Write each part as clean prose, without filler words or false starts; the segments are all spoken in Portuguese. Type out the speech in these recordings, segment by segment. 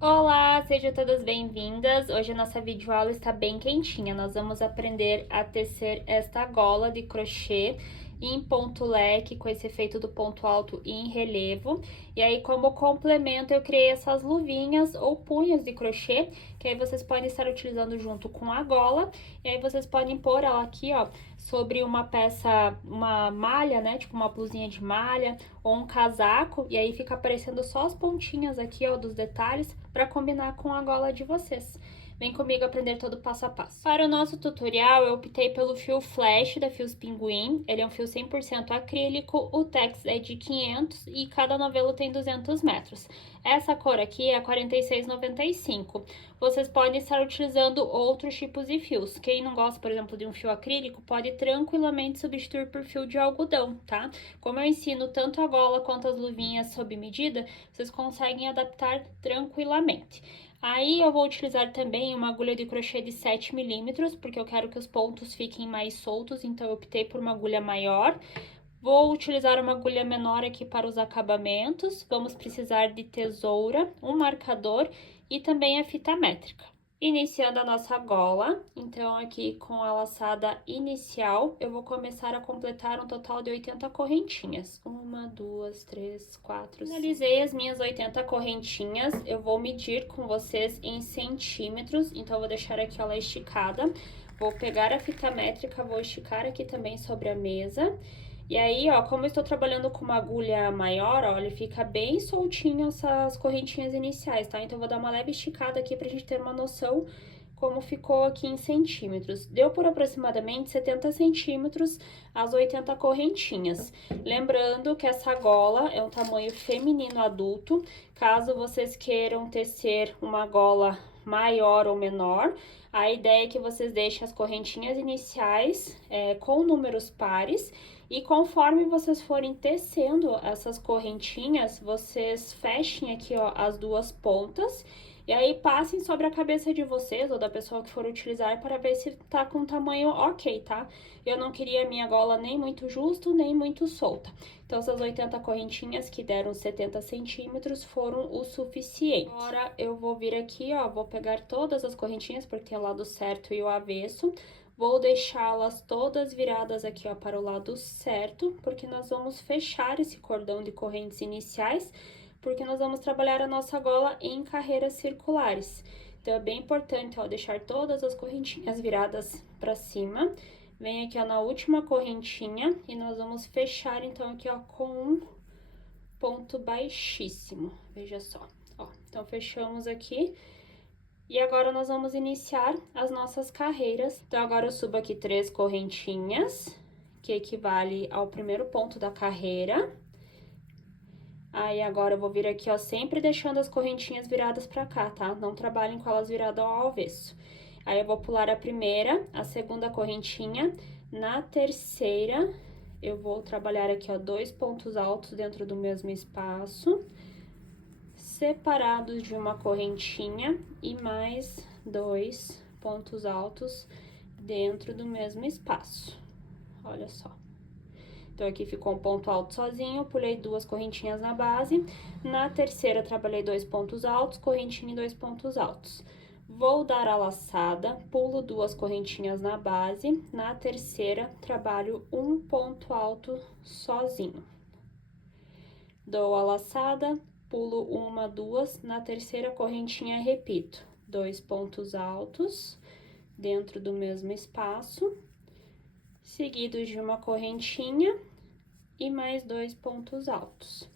Olá, sejam todas bem-vindas. Hoje a nossa videoaula está bem quentinha. Nós vamos aprender a tecer esta gola de crochê em ponto leque, com esse efeito do ponto alto e em relevo. E aí, como complemento, eu criei essas luvinhas ou punhos de crochê, que aí vocês podem estar utilizando junto com a gola. E aí, vocês podem pôr ela aqui, ó, sobre uma peça, uma malha, né, tipo uma blusinha de malha ou um casaco. E aí, fica aparecendo só as pontinhas aqui, ó, dos detalhes, para combinar com a gola de vocês. Vem comigo aprender todo o passo a passo. Para o nosso tutorial, eu optei pelo fio flash da Fios Pinguim. Ele é um fio 100% acrílico, o tex é de 500 e cada novelo tem 200 metros. Essa cor aqui é a 46,95. Vocês podem estar utilizando outros tipos de fios. Quem não gosta, por exemplo, de um fio acrílico, pode tranquilamente substituir por fio de algodão, tá? Como eu ensino tanto a gola quanto as luvinhas sob medida, vocês conseguem adaptar tranquilamente. Aí eu vou utilizar também uma agulha de crochê de 7 milímetros, porque eu quero que os pontos fiquem mais soltos, então eu optei por uma agulha maior. Vou utilizar uma agulha menor aqui para os acabamentos. Vamos precisar de tesoura, um marcador e também a fita métrica. Iniciando a nossa gola, então aqui com a laçada inicial, eu vou começar a completar um total de 80 correntinhas. 1, 2, 3, 4, finalizei as minhas 80 correntinhas, eu vou medir com vocês em centímetros, então eu vou deixar aqui ela esticada. Vou pegar a fita métrica, vou esticar aqui também sobre a mesa. E aí, ó, como eu estou trabalhando com uma agulha maior, ó, ele fica bem soltinho essas correntinhas iniciais, tá? Então, eu vou dar uma leve esticada aqui pra gente ter uma noção como ficou aqui em centímetros. Deu por aproximadamente 70 centímetros as 80 correntinhas. Lembrando que essa gola é um tamanho feminino adulto. Caso vocês queiram tecer uma gola maior ou menor, a ideia é que vocês deixem as correntinhas iniciais com números pares. E conforme vocês forem tecendo essas correntinhas, vocês fechem aqui, ó, as duas pontas. E aí, passem sobre a cabeça de vocês ou da pessoa que for utilizar para ver se tá com tamanho ok, tá? Eu não queria a minha gola nem muito justo, nem muito solta. Então, essas 80 correntinhas que deram 70 centímetros foram o suficiente. Agora, eu vou vir aqui, ó, vou pegar todas as correntinhas, porque tem o lado certo e o avesso. Vou deixá-las todas viradas aqui, ó, para o lado certo, porque nós vamos fechar esse cordão de correntes iniciais, porque nós vamos trabalhar a nossa gola em carreiras circulares. Então, é bem importante, ó, deixar todas as correntinhas viradas para cima. Vem aqui, ó, na última correntinha e nós vamos fechar, então, aqui, ó, com um ponto baixíssimo. Veja só, ó. Então, fechamos aqui. E agora, nós vamos iniciar as nossas carreiras. Então, agora eu subo aqui 3 correntinhas, que equivale ao primeiro ponto da carreira. Aí, agora eu vou vir aqui, ó, sempre deixando as correntinhas viradas pra cá, tá? Não trabalhem com elas viradas ao avesso. Aí, eu vou pular a primeira, a segunda correntinha. Na terceira, eu vou trabalhar aqui, ó, 2 pontos altos dentro do mesmo espaço, separados de uma correntinha e mais 2 pontos altos dentro do mesmo espaço. Olha só. Então, aqui ficou um ponto alto sozinho, pulei 2 correntinhas na base. Na terceira, trabalhei 2 pontos altos, correntinha e 2 pontos altos. Vou dar a laçada, pulo 2 correntinhas na base. Na terceira, trabalho um ponto alto sozinho. Dou a laçada, pulo 1, 2, na terceira correntinha, repito, 2 pontos altos dentro do mesmo espaço, seguidos de uma correntinha e mais 2 pontos altos.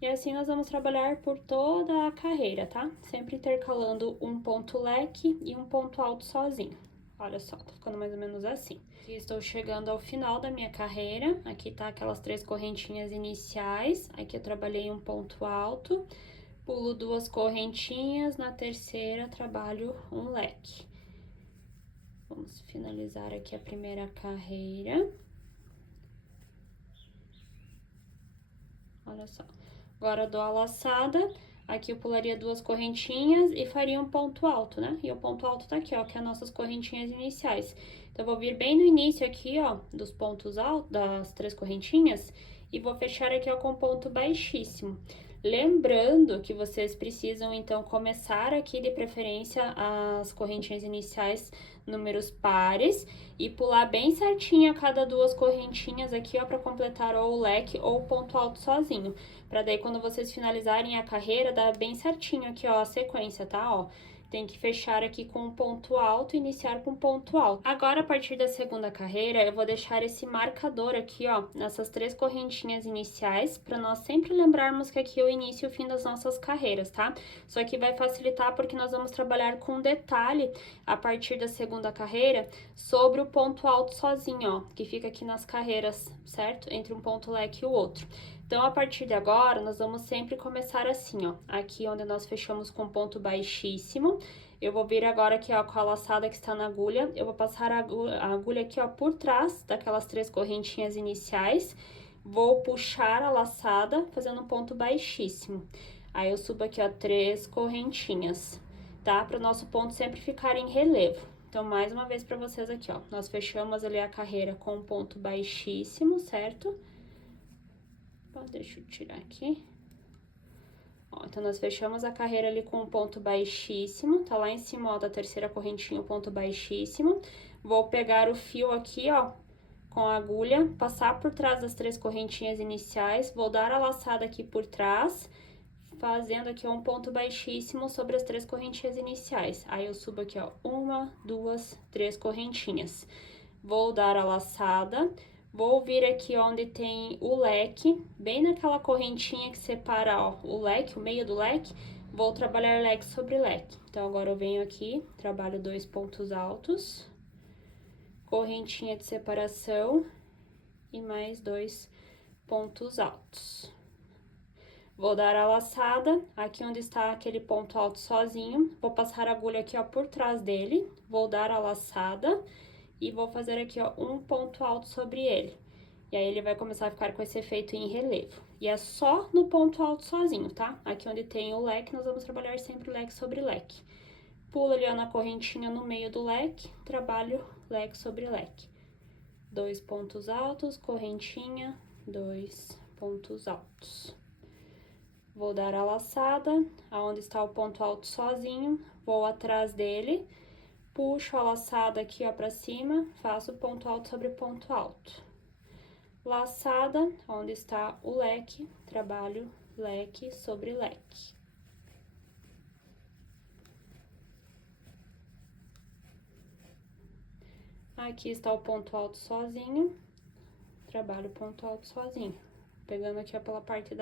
E assim nós vamos trabalhar por toda a carreira, tá? Sempre intercalando um ponto leque e um ponto alto sozinho. Olha só, tá ficando mais ou menos assim. Aqui estou chegando ao final da minha carreira. Aqui tá aquelas 3 correntinhas iniciais. Aqui eu trabalhei um ponto alto, pulo 2 correntinhas, na terceira trabalho um leque. Vamos finalizar aqui a primeira carreira. Olha só. Agora, eu dou a laçada, aqui eu pularia 2 correntinhas e faria um ponto alto, né? E o ponto alto tá aqui, ó, que é as nossas correntinhas iniciais. Então, eu vou vir bem no início aqui, ó, dos pontos altos, das 3 correntinhas, e vou fechar aqui, ó, com ponto baixíssimo. Lembrando que vocês precisam, então, começar aqui, de preferência, as correntinhas iniciais, números pares, e pular bem certinho a cada duas correntinhas aqui, ó, para completar ou o leque ou o ponto alto sozinho. Para daí, quando vocês finalizarem a carreira, dar bem certinho aqui, ó, a sequência, tá? Ó. Tem que fechar aqui com um ponto alto e iniciar com um ponto alto. Agora, a partir da segunda carreira, eu vou deixar esse marcador aqui, ó, nessas 3 correntinhas iniciais, para nós sempre lembrarmos que aqui é o início e o fim das nossas carreiras, tá? Isso aqui vai facilitar porque nós vamos trabalhar com detalhe a partir da segunda carreira sobre o ponto alto sozinho, ó, que fica aqui nas carreiras, certo? Entre um ponto leque e o outro. Então, a partir de agora, nós vamos sempre começar assim, ó, aqui onde nós fechamos com ponto baixíssimo, eu vou vir agora aqui, ó, com a laçada que está na agulha, eu vou passar a agulha aqui, ó, por trás daquelas 3 correntinhas iniciais, vou puxar a laçada, fazendo um ponto baixíssimo. Aí, eu subo aqui, ó, 3 correntinhas, tá? Para o nosso ponto sempre ficar em relevo. Então, mais uma vez para vocês aqui, ó, nós fechamos ali a carreira com um ponto baixíssimo, certo? Deixa eu tirar aqui. Ó, então, nós fechamos a carreira ali com um ponto baixíssimo, tá lá em cima, ó, da terceira correntinha, o ponto baixíssimo. Vou pegar o fio aqui, ó, com a agulha, passar por trás das 3 correntinhas iniciais, vou dar a laçada aqui por trás, fazendo aqui um ponto baixíssimo sobre as 3 correntinhas iniciais. Aí, eu subo aqui, ó, 1, 2, 3 correntinhas. Vou dar a laçada. Vou vir aqui onde tem o leque, bem naquela correntinha que separa, ó, o leque, o meio do leque, vou trabalhar leque sobre leque. Então, agora eu venho aqui, trabalho 2 pontos altos, correntinha de separação e mais 2 pontos altos. Vou dar a laçada, aqui onde está aquele ponto alto sozinho, vou passar a agulha aqui, ó, por trás dele, vou dar a laçada e vou fazer aqui, ó, um ponto alto sobre ele. E aí, ele vai começar a ficar com esse efeito em relevo. E é só no ponto alto sozinho, tá? Aqui onde tem o leque, nós vamos trabalhar sempre leque sobre leque. Pulo ali, ó, na correntinha no meio do leque, trabalho leque sobre leque. 2 pontos altos, correntinha, 2 pontos altos. Vou dar a laçada, aonde está o ponto alto sozinho, vou atrás dele, puxo a laçada aqui, ó, pra cima, faço ponto alto sobre ponto alto. Laçada, onde está o leque, trabalho leque sobre leque. Aqui está o ponto alto sozinho, trabalho ponto alto sozinho, pegando aqui, ó, pela parte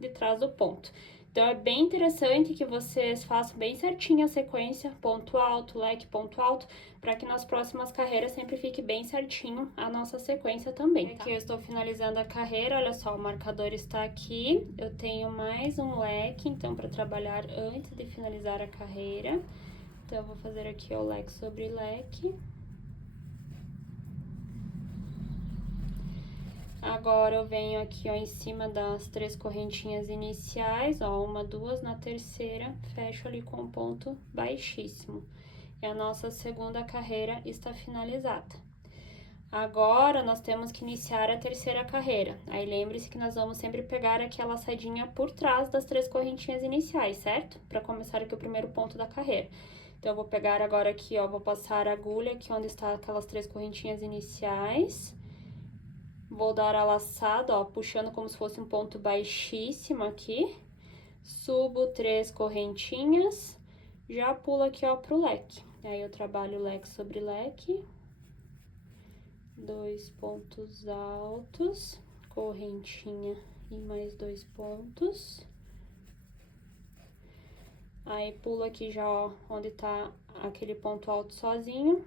de trás do ponto. Então, é bem interessante que vocês façam bem certinho a sequência, ponto alto, leque, ponto alto, para que nas próximas carreiras sempre fique bem certinho a nossa sequência também, tá? Aqui eu estou finalizando a carreira, olha só, o marcador está aqui, eu tenho mais um leque, então, para trabalhar antes de finalizar a carreira. Então, eu vou fazer aqui o leque sobre leque. Agora, eu venho aqui, ó, em cima das 3 correntinhas iniciais, ó, 1, 2, na terceira, fecho ali com um ponto baixíssimo. E a nossa segunda carreira está finalizada. Agora, nós temos que iniciar a terceira carreira. Aí, lembre-se que nós vamos sempre pegar aqui a laçadinha por trás das 3 correntinhas iniciais, certo? Para começar aqui o primeiro ponto da carreira. Então, eu vou pegar agora aqui, ó, vou passar a agulha aqui onde está aquelas 3 correntinhas iniciais. Vou dar a laçada, ó, puxando como se fosse um ponto baixíssimo aqui. Subo 3 correntinhas, já pulo aqui, ó, pro leque. Aí, eu trabalho leque sobre leque. 2 pontos altos, correntinha e mais 2 pontos. Aí, pulo aqui já, ó, onde tá aquele ponto alto sozinho.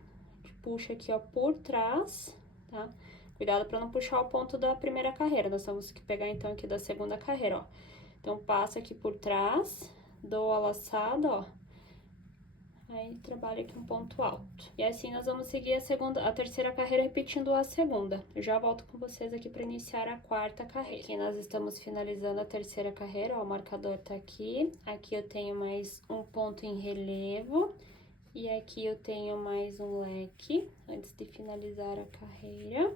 Puxa aqui, ó, por trás, tá? Cuidado para não puxar o ponto da primeira carreira, nós temos que pegar, então, aqui da segunda carreira, ó. Então, passo aqui por trás, dou a laçada, ó. Aí, trabalho aqui um ponto alto. E assim, nós vamos seguir a terceira carreira repetindo a segunda. Eu já volto com vocês aqui para iniciar a quarta carreira. Aqui nós estamos finalizando a terceira carreira, ó, o marcador tá aqui. Aqui eu tenho mais um ponto em relevo. E aqui eu tenho mais um leque, antes de finalizar a carreira.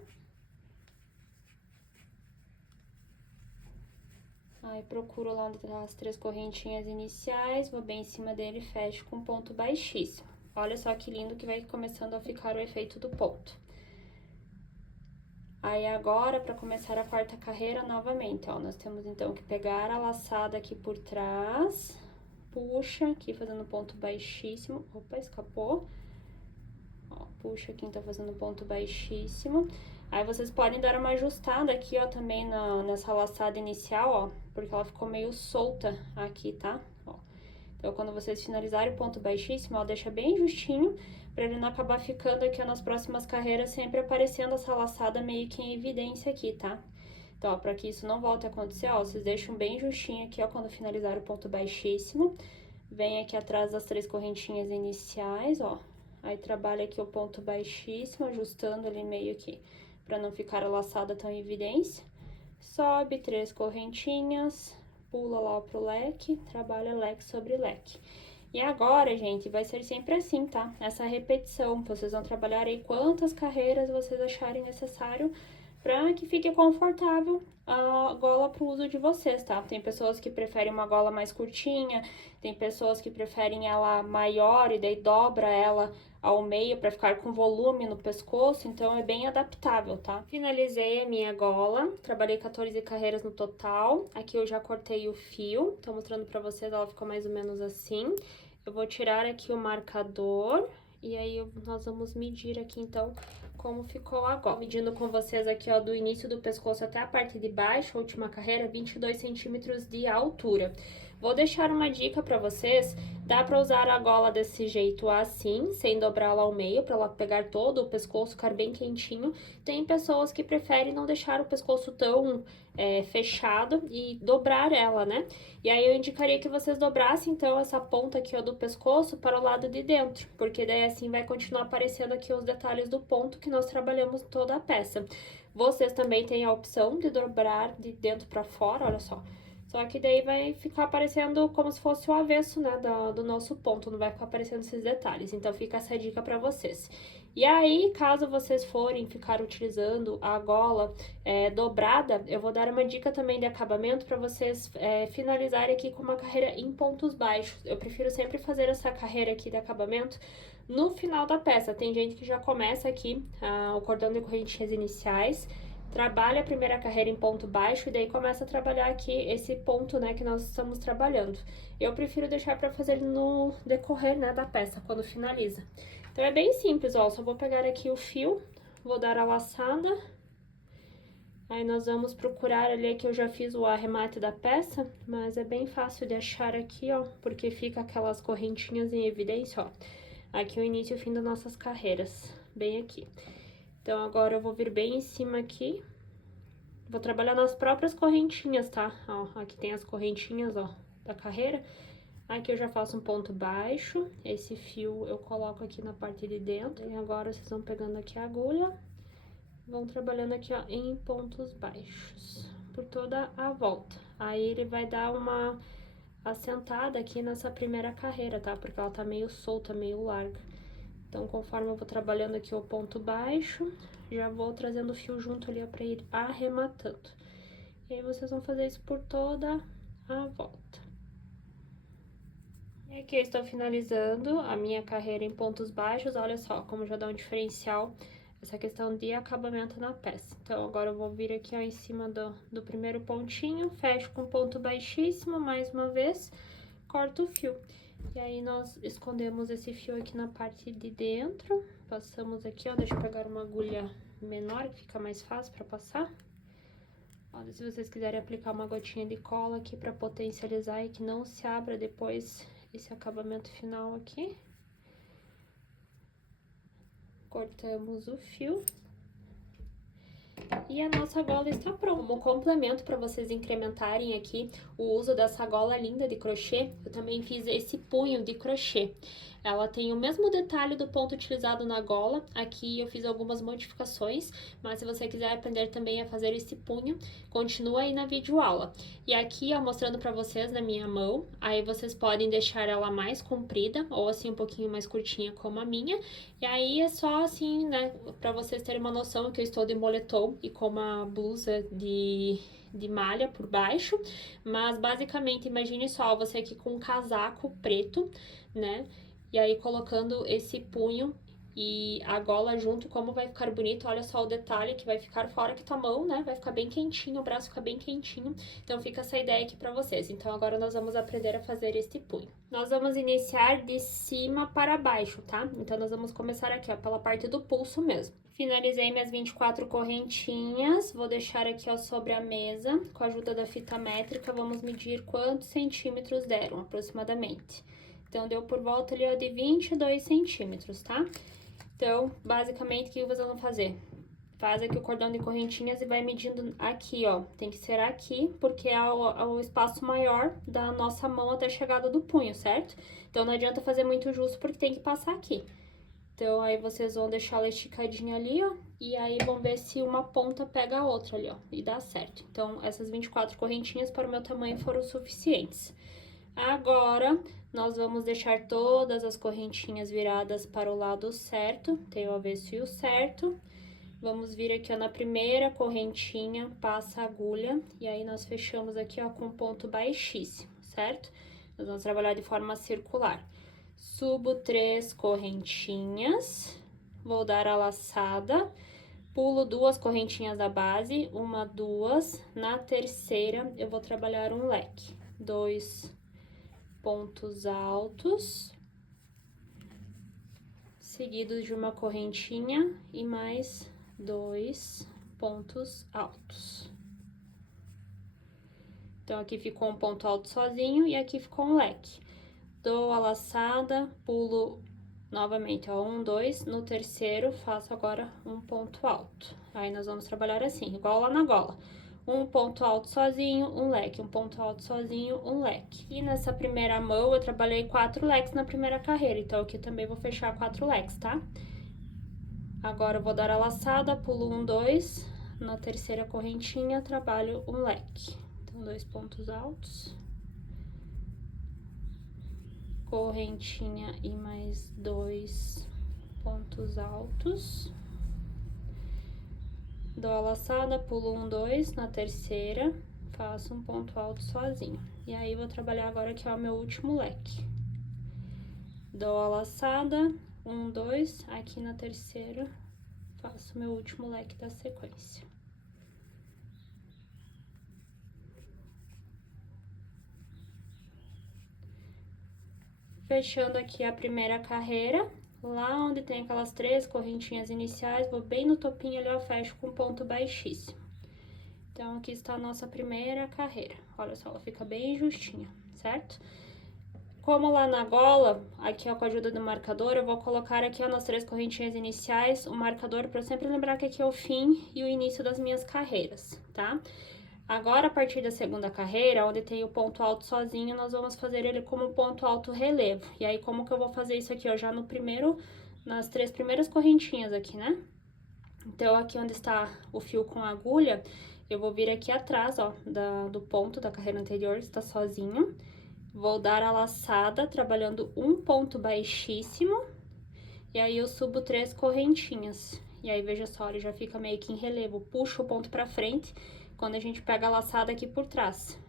Aí procuro lá onde tá as 3 correntinhas iniciais, vou bem em cima dele e fecho com ponto baixíssimo. Olha só que lindo que vai começando a ficar o efeito do ponto. Aí agora, para começar a quarta carreira novamente, ó, nós temos então que pegar a laçada aqui por trás, puxa aqui fazendo ponto baixíssimo, opa, escapou. Ó, puxa aqui, então fazendo ponto baixíssimo. Aí vocês podem dar uma ajustada aqui, ó, também nessa laçada inicial, ó, porque ela ficou meio solta aqui, tá? Ó. Então, quando vocês finalizarem o ponto baixíssimo, ó, deixa bem justinho, pra ele não acabar ficando aqui, ó, nas próximas carreiras, sempre aparecendo essa laçada meio que em evidência aqui, tá? Então, ó, pra que isso não volte a acontecer, ó, vocês deixam bem justinho aqui, ó, quando finalizar o ponto baixíssimo. Vem aqui atrás das 3 correntinhas iniciais, ó. Aí trabalha aqui o ponto baixíssimo, ajustando ali meio que pra não ficar a laçada tão em evidência. Sobe 3 correntinhas, pula lá pro leque, trabalha leque sobre leque. E agora, gente, vai ser sempre assim, tá? Essa repetição, vocês vão trabalhar aí quantas carreiras vocês acharem necessário para que fique confortável a gola para o uso de vocês, tá? Tem pessoas que preferem uma gola mais curtinha, tem pessoas que preferem ela maior e daí dobra ela ao meio para ficar com volume no pescoço, então é bem adaptável, tá? Finalizei a minha gola, trabalhei 14 carreiras no total. Aqui eu já cortei o fio, tô mostrando para vocês, ela ficou mais ou menos assim. Eu vou tirar aqui o marcador e aí nós vamos medir aqui então como ficou agora. Medindo com vocês aqui, ó, do início do pescoço até a parte de baixo, a última carreira, 22 centímetros de altura. Vou deixar uma dica pra vocês, dá pra usar a gola desse jeito assim, sem dobrá-la ao meio, pra ela pegar todo o pescoço, ficar bem quentinho. Tem pessoas que preferem não deixar o pescoço tão fechado e dobrar ela, né? E aí eu indicaria que vocês dobrassem, então, essa ponta aqui, ó, do pescoço para o lado de dentro, porque daí assim vai continuar aparecendo aqui os detalhes do ponto que nós trabalhamos toda a peça. Vocês também têm a opção de dobrar de dentro para fora, olha só. Só que daí vai ficar aparecendo como se fosse o avesso, né, do nosso ponto, não vai ficar aparecendo esses detalhes. Então, fica essa dica pra vocês. E aí, caso vocês forem ficar utilizando a gola dobrada, eu vou dar uma dica também de acabamento para vocês finalizarem aqui com uma carreira em pontos baixos. Eu prefiro sempre fazer essa carreira aqui de acabamento no final da peça. Tem gente que já começa aqui o cordão de correntinhas iniciais, trabalha a primeira carreira em ponto baixo e daí começa a trabalhar aqui esse ponto, né, que nós estamos trabalhando. Eu prefiro deixar para fazer no decorrer, né, da peça, quando finaliza. Então, é bem simples, ó, só vou pegar aqui o fio, vou dar a laçada, aí nós vamos procurar ali que eu já fiz o arremate da peça, mas é bem fácil de achar aqui, ó, porque fica aquelas correntinhas em evidência, ó. Aqui é o início e o fim das nossas carreiras, bem aqui. Então, agora eu vou vir bem em cima aqui, vou trabalhar nas próprias correntinhas, tá? Ó, aqui tem as correntinhas, ó, da carreira. Aqui eu já faço um ponto baixo, esse fio eu coloco aqui na parte de dentro. E agora vocês vão pegando aqui a agulha, vão trabalhando aqui, ó, em pontos baixos, por toda a volta. Aí ele vai dar uma assentada aqui nessa primeira carreira, tá? Porque ela tá meio solta, meio larga. Então, conforme eu vou trabalhando aqui o ponto baixo, já vou trazendo o fio junto ali, ó, pra ir arrematando. E aí, vocês vão fazer isso por toda a volta. E aqui eu estou finalizando a minha carreira em pontos baixos, olha só como já dá um diferencial essa questão de acabamento na peça. Então, agora eu vou vir aqui, ó, em cima do primeiro pontinho, fecho com ponto baixíssimo, mais uma vez, corto o fio. E aí, nós escondemos esse fio aqui na parte de dentro, passamos aqui, ó, deixa eu pegar uma agulha menor, que fica mais fácil pra passar. Olha, se vocês quiserem aplicar uma gotinha de cola aqui pra potencializar e que não se abra depois esse acabamento final aqui. Cortamos o fio. E a nossa gola está pronta. Como complemento para vocês incrementarem aqui o uso dessa gola linda de crochê, eu também fiz esse punho de crochê. Ela tem o mesmo detalhe do ponto utilizado na gola, aqui eu fiz algumas modificações, mas se você quiser aprender também a fazer esse punho, continua aí na videoaula. E aqui, ó, mostrando pra vocês na minha mão, aí vocês podem deixar ela mais comprida, ou assim um pouquinho mais curtinha como a minha, e aí é só assim, né, pra vocês terem uma noção que eu estou de moletom e com uma blusa de de malha por baixo, mas basicamente imagine só você aqui com um casaco preto, né? E aí colocando esse punho e a gola junto, como vai ficar bonito. Olha só o detalhe que vai ficar fora que tua mão, né? Vai ficar bem quentinho, o braço fica bem quentinho. Então fica essa ideia aqui pra vocês. Então agora nós vamos aprender a fazer este punho. Nós vamos iniciar de cima para baixo, tá? Então nós vamos começar aqui, ó, pela parte do pulso mesmo. Finalizei minhas 24 correntinhas, vou deixar aqui, ó, sobre a mesa. Com a ajuda da fita métrica, vamos medir quantos centímetros deram, aproximadamente. Então, deu por volta ali, ó, de 22 centímetros, tá? Então, basicamente, o que vocês vão fazer? Faz aqui o cordão de correntinhas e vai medindo aqui, ó. Tem que ser aqui, porque é o espaço maior da nossa mão até a chegada do punho, certo? Então, não adianta fazer muito justo, porque tem que passar aqui. Então, aí vocês vão deixar ela esticadinha ali, ó. E aí, vão ver se uma ponta pega a outra ali, ó. E dá certo. Então, essas 24 correntinhas para o meu tamanho foram suficientes. Agora, nós vamos deixar todas as correntinhas viradas para o lado certo, tem o avesso e o certo. Vamos vir aqui, ó, na primeira correntinha, passa a agulha, e aí nós fechamos aqui, ó, com ponto baixíssimo, certo? Nós vamos trabalhar de forma circular. Subo 3 correntinhas, vou dar a laçada, pulo 2 correntinhas da base, 1, 2, na terceira eu vou trabalhar um leque, 2 pontos altos, seguidos de uma correntinha e mais 2 pontos altos. Então, aqui ficou um ponto alto sozinho e aqui ficou um leque. Dou a laçada, pulo novamente, ó, 1, 2, no terceiro faço agora um ponto alto. Aí, nós vamos trabalhar assim, igual lá na gola. Um ponto alto sozinho, um leque, um ponto alto sozinho, um leque. E nessa primeira mão, eu trabalhei 4 leques na primeira carreira, então aqui também vou fechar 4 leques, tá? Agora, eu vou dar a laçada, pulo 1, 2, na terceira correntinha, trabalho um leque. Então, 2 pontos altos. Correntinha e mais 2 pontos altos. Dou a laçada, pulo 1, 2, na terceira, faço um ponto alto sozinho. E aí, vou trabalhar agora aqui, ó, meu último leque. Dou a laçada, 1, 2, aqui na terceira, faço meu último leque da sequência. Fechando aqui a primeira carreira. Lá onde tem aquelas 3 correntinhas iniciais, vou bem no topinho ali, eu fecho com ponto baixíssimo. Então, aqui está a nossa primeira carreira. Olha só, ela fica bem justinha, certo? Como lá na gola, aqui ó, com a ajuda do marcador, eu vou colocar aqui ó, nas 3 correntinhas iniciais, o marcador para eu sempre lembrar que aqui é o fim e o início das minhas carreiras, tá? Agora, a partir da segunda carreira, onde tem o ponto alto sozinho, nós vamos fazer ele como ponto alto relevo. E aí, como que eu vou fazer isso aqui, ó, já no primeiro, nas 3 primeiras correntinhas aqui, né? Então, aqui onde está o fio com a agulha, eu vou vir aqui atrás, ó, do ponto da carreira anterior, que está sozinho. Vou dar a laçada, trabalhando um ponto baixíssimo. E aí, eu subo 3 correntinhas. E aí, veja só, ele já fica meio que em relevo. Puxo o ponto pra frente quando a gente pega a laçada aqui por trás.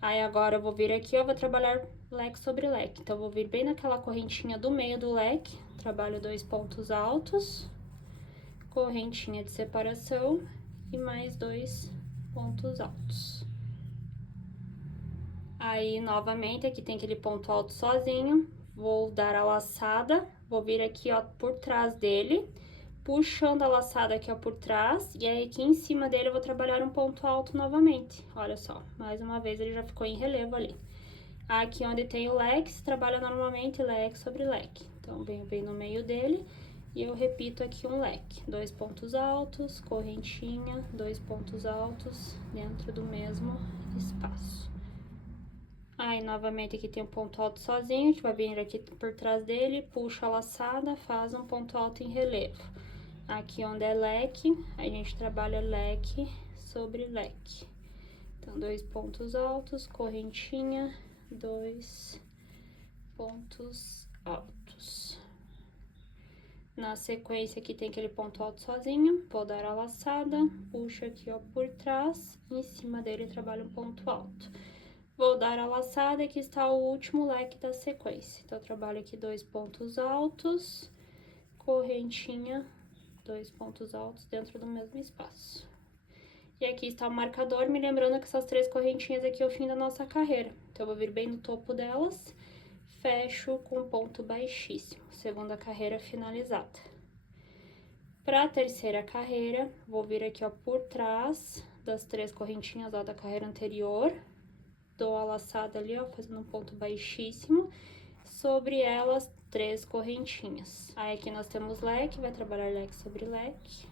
Aí, agora, eu vou vir aqui, eu vou trabalhar leque sobre leque. Então, eu vou vir bem naquela correntinha do meio do leque, trabalho 2 pontos altos, correntinha de separação e mais 2 pontos altos. Aí, novamente, aqui tem aquele ponto alto sozinho, vou dar a laçada, vou vir aqui, ó, por trás dele, puxando a laçada aqui, ó, por trás, e aí aqui em cima dele eu vou trabalhar um ponto alto novamente. Olha só, mais uma vez ele já ficou em relevo ali. Aqui onde tem o leque, se trabalha normalmente leque sobre leque. Então, venho bem no meio dele e eu repito aqui um leque. 2 pontos altos, correntinha, 2 pontos altos dentro do mesmo espaço. Aí, novamente, aqui tem um ponto alto sozinho, a gente vai vir aqui por trás dele, puxa a laçada, faz um ponto alto em relevo. Aqui onde é leque, a gente trabalha leque sobre leque. Então, 2 pontos altos, correntinha, 2 pontos altos. Na sequência aqui tem aquele ponto alto sozinho, vou dar a laçada, puxo aqui, ó, por trás, em cima dele trabalho um ponto alto. Vou dar a laçada e aqui está o último leque da sequência. Então, eu trabalho aqui 2 pontos altos, correntinha, 2 pontos altos dentro do mesmo espaço. E aqui está o marcador, me lembrando que essas 3 correntinhas aqui é o fim da nossa carreira. Então, eu vou vir bem no topo delas, fecho com ponto baixíssimo, segunda carreira finalizada. Para a terceira carreira, vou vir aqui, ó, por trás das 3 correntinhas, ó, da carreira anterior, dou a laçada ali, ó, fazendo um ponto baixíssimo, sobre elas 3 correntinhas. Aí, aqui nós temos leque, vai trabalhar leque sobre leque.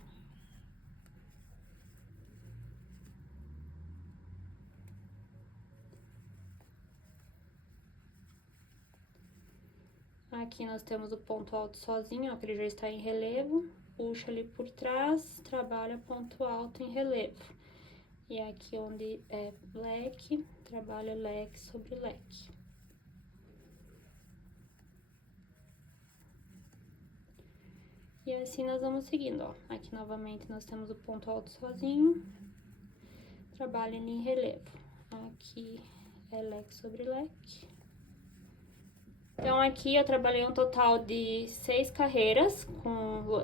Aqui nós temos o ponto alto sozinho, ó, que ele já está em relevo, puxa ali por trás, trabalha ponto alto em relevo. E aqui onde é leque, trabalha leque sobre leque. E assim nós vamos seguindo, ó. Aqui novamente nós temos o ponto alto sozinho, trabalha em relevo. Aqui é leque sobre leque. Então, aqui eu trabalhei um total de 6 carreiras,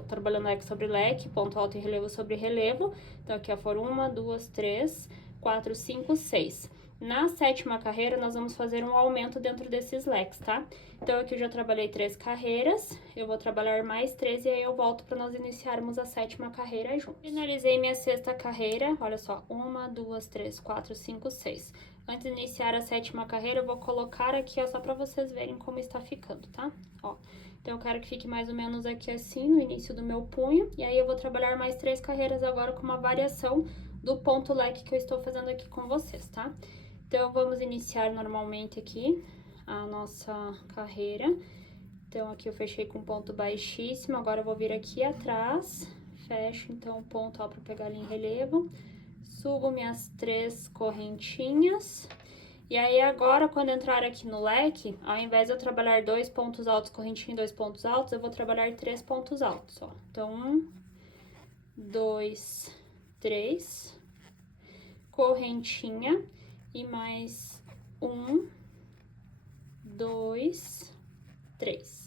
trabalhando leque sobre leque, ponto alto e relevo sobre relevo. Então, aqui ó, foram 1, 2, 3, 4, 5, 6. Na 7ª carreira, nós vamos fazer um aumento dentro desses leques, tá? Então, aqui eu já trabalhei 3 carreiras, eu vou trabalhar mais 3 e aí eu volto para nós iniciarmos a 7ª carreira juntos. Finalizei minha 6ª carreira, olha só, 1, 2, 3, 4, 5, 6. Antes de iniciar a 7ª carreira, eu vou colocar aqui, ó, só pra vocês verem como está ficando, tá? Ó, então, eu quero que fique mais ou menos aqui assim, no início do meu punho. E aí, eu vou trabalhar mais 3 carreiras agora com uma variação do ponto leque que eu estou fazendo aqui com vocês, tá? Então, vamos iniciar normalmente aqui a nossa carreira. Então, aqui eu fechei com ponto baixíssimo, agora eu vou vir aqui atrás, fecho, então, o ponto, ó, pra pegar ali em relevo. Subo minhas 3 correntinhas. E aí, agora, quando entrar aqui no leque, ao invés de eu trabalhar 2 pontos altos, correntinha e 2 pontos altos, eu vou trabalhar 3 pontos altos, ó. Então, 1, 2, 3, correntinha e mais 1, 2, 3.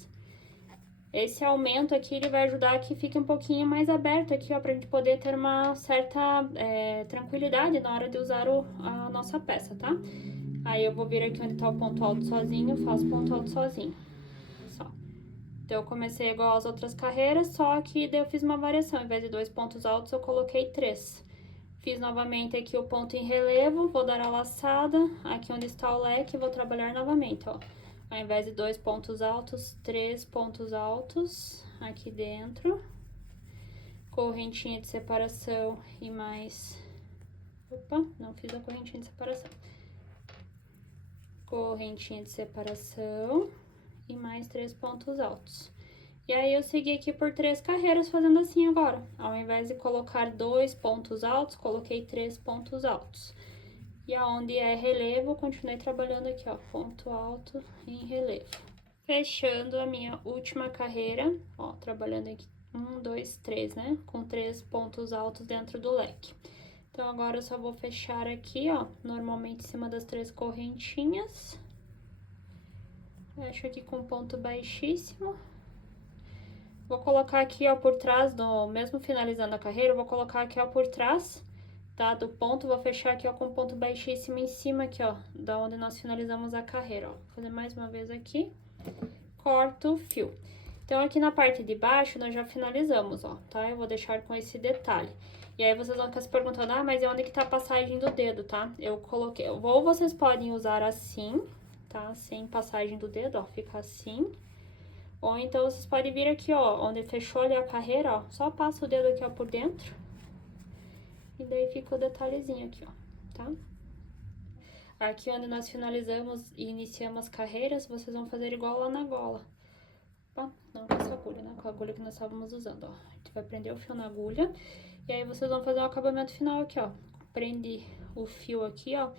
Esse aumento aqui, ele vai ajudar que fique um pouquinho mais aberto aqui, ó, pra gente poder ter uma certa tranquilidade na hora de usar a nossa peça, tá? Aí, eu vou vir aqui onde tá o ponto alto sozinho, faço ponto alto sozinho, só. Então, eu comecei igual as outras carreiras, só que daí eu fiz uma variação, ao invés de 2 pontos altos, eu coloquei 3. Fiz novamente aqui o ponto em relevo, vou dar a laçada, aqui onde está o leque, vou trabalhar novamente, ó. Ao invés de 2 pontos altos, 3 pontos altos aqui dentro. Correntinha de separação e mais... Opa, não fiz a correntinha de separação. Correntinha de separação e mais 3 pontos altos. E aí, eu segui aqui por 3 carreiras fazendo assim agora. Ao invés de colocar 2 pontos altos, coloquei 3 pontos altos. E aonde é relevo, continuei trabalhando aqui, ó, ponto alto em relevo. Fechando a minha última carreira, ó, trabalhando aqui 1, 2, 3, né? Com 3 pontos altos dentro do leque. Então, agora eu só vou fechar aqui, ó, normalmente em cima das 3 correntinhas. Fecho aqui com ponto baixíssimo. Vou colocar aqui, ó, por trás, mesmo finalizando a carreira, eu vou colocar aqui, ó, por trás, tá, do ponto, vou fechar aqui, ó, com ponto baixíssimo em cima aqui, ó, da onde nós finalizamos a carreira, ó. Vou fazer mais uma vez aqui, corto o fio. Então, aqui na parte de baixo, nós já finalizamos, ó, tá? Eu vou deixar com esse detalhe. E aí, vocês vão ficar se perguntando, ah, mas e onde que tá a passagem do dedo, tá? Eu coloquei, ou vocês podem usar assim, tá? Sem passagem do dedo, ó, fica assim. Ou então, vocês podem vir aqui, ó, onde fechou ali a carreira, ó, só passa o dedo aqui, ó, por dentro. E daí fica o detalhezinho aqui, ó, tá? Aqui onde nós finalizamos e iniciamos as carreiras, vocês vão fazer igual lá na gola. Opa, não com essa agulha, né? Com a agulha que nós estávamos usando, ó. A gente vai prender o fio na agulha. E aí, vocês vão fazer o acabamento final aqui, ó. Prende o fio aqui, ó.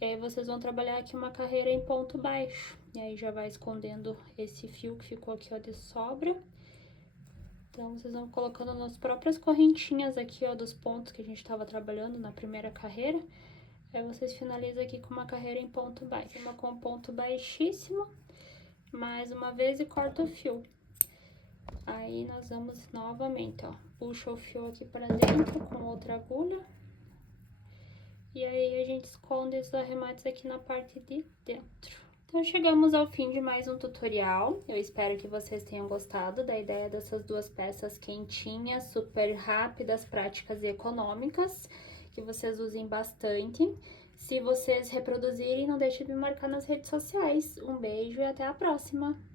E aí, vocês vão trabalhar aqui uma carreira em ponto baixo. E aí, já vai escondendo esse fio que ficou aqui, ó, de sobra. Então, vocês vão colocando nas próprias correntinhas aqui, ó, dos pontos que a gente tava trabalhando na primeira carreira. Aí, vocês finalizam aqui com uma carreira em ponto baixo. Uma com ponto baixíssimo, mais uma vez e corta o fio. Aí, nós vamos novamente, ó, puxa o fio aqui pra dentro com outra agulha. E aí, a gente esconde esses arremates aqui na parte de dentro. Então, chegamos ao fim de mais um tutorial. Eu espero que vocês tenham gostado da ideia dessas duas peças quentinhas, super rápidas, práticas e econômicas, que vocês usem bastante. Se vocês reproduzirem, não deixem de me marcar nas redes sociais. Um beijo e até a próxima!